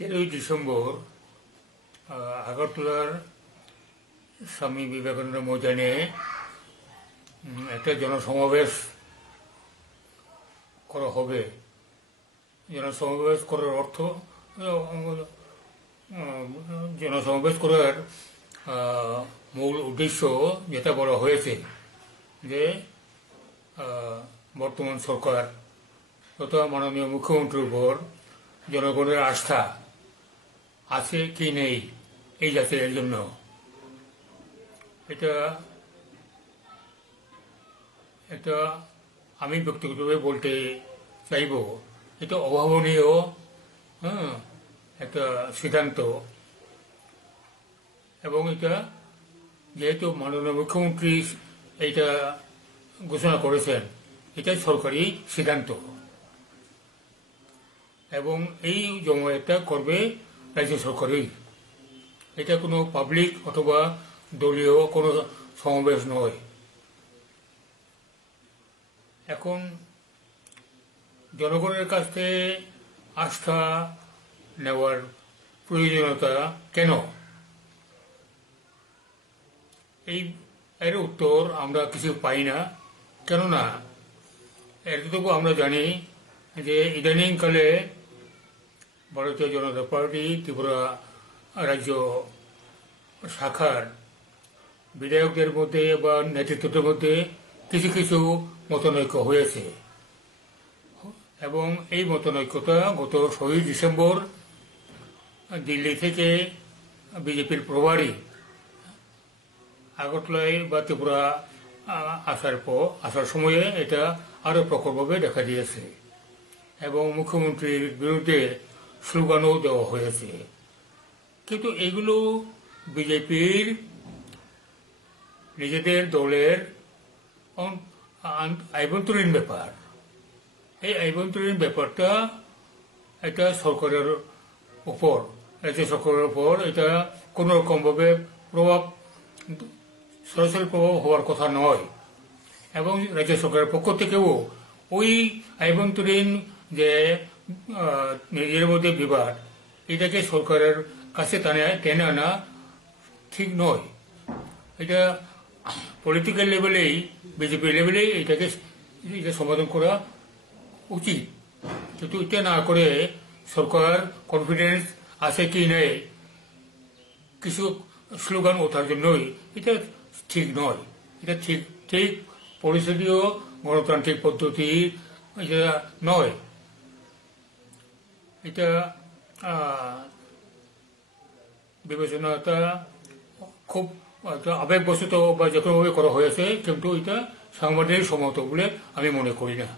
13ই December আগরতলার স্বামী বিবেকানন্দ ময়দানে একটা জনসমাবেশ করা হবে। জনসমাবেশ করার অর্থ, জনসমাবেশ করার মূল উদ্দেশ্য যেটা বলা হয়েছে যে বর্তমান সরকার তথা মাননীয় মুখ্যমন্ত্রীর উপর জনগণের আস্থা আছে কি নেই এই জাতির জন্য। এটা আমি ব্যক্তিগতভাবে বলতে চাইব, এটা অভাবনীয় একটা সিদ্ধান্ত, এবং এটা যেহেতু মাননীয় মুখ্যমন্ত্রী এইটা ঘোষণা করেছেন, এটাই সরকারি সিদ্ধান্ত, এবং এই জমায়েতটা করবে রাজ্য সরকারই। এটা কোনো পাবলিক অথবা দলীয় কোনো সমাবেশ নয়। এখন জনগণের কাছ থেকে আস্থা নেওয়ার প্রয়োজনীয়তা কেন, এর উত্তর আমরা কিছু পাই না। কেননা এতটুকু আমরা জানি যে ইদানিংকালে ভারতীয় জনতা পার্টি ত্রিপুরা রাজ্য শাখার বিধায়কদের মধ্যে বা নেতৃত্বের মধ্যে কিছু কিছু মতনৈক্য হয়েছে, এবং এই মতনৈক্যতা গত 6ই ডিসেম্বর দিল্লি থেকে বিজেপির প্রভারী আগরতলায় বা ত্রিপুরা আসার সময়ে এটা আরো প্রখরভাবে দেখা দিয়েছে, এবং মুখ্যমন্ত্রীর বিরুদ্ধে স্লোগানও দেওয়া হয়েছে। কিন্তু এগুলো বিজেপির নিজেদের দলের আভ্যন্তরীণ ব্যাপার। এই আভ্যন্তরীণ ব্যাপারটা এটা সরকারের উপর, রাজ্য সরকারের উপর এটা কোন রকম ভাবে সরাসরি প্রভাব হওয়ার কথা নয়, এবং রাজ্য সরকারের পক্ষ থেকেও ওই আভ্যন্তরীণ যে নিজের মধ্যে বিবাদ, এটাকে সরকারের কাছে টেনে আনা ঠিক নয়। এটা পলিটিক্যাল লেভেলেই, বিজেপি লেভেলেই এটা সমাধান করা উচিত। কিন্তু এটা না করে সরকার কনফিডেন্স আছে কি নেই কিছু স্লোগান ওঠার জন্যই, এটা ঠিক নয়। এটা ঠিক পরিষদীয় গণতান্ত্রিক পদ্ধতি এটা নয়। এটা বিবেচনাটা খুব আবেগবশত বা যে কোনোভাবে করা হয়েছে, কিন্তু এটা সাংবিধানিক সম্মত বলে আমি মনে করি না।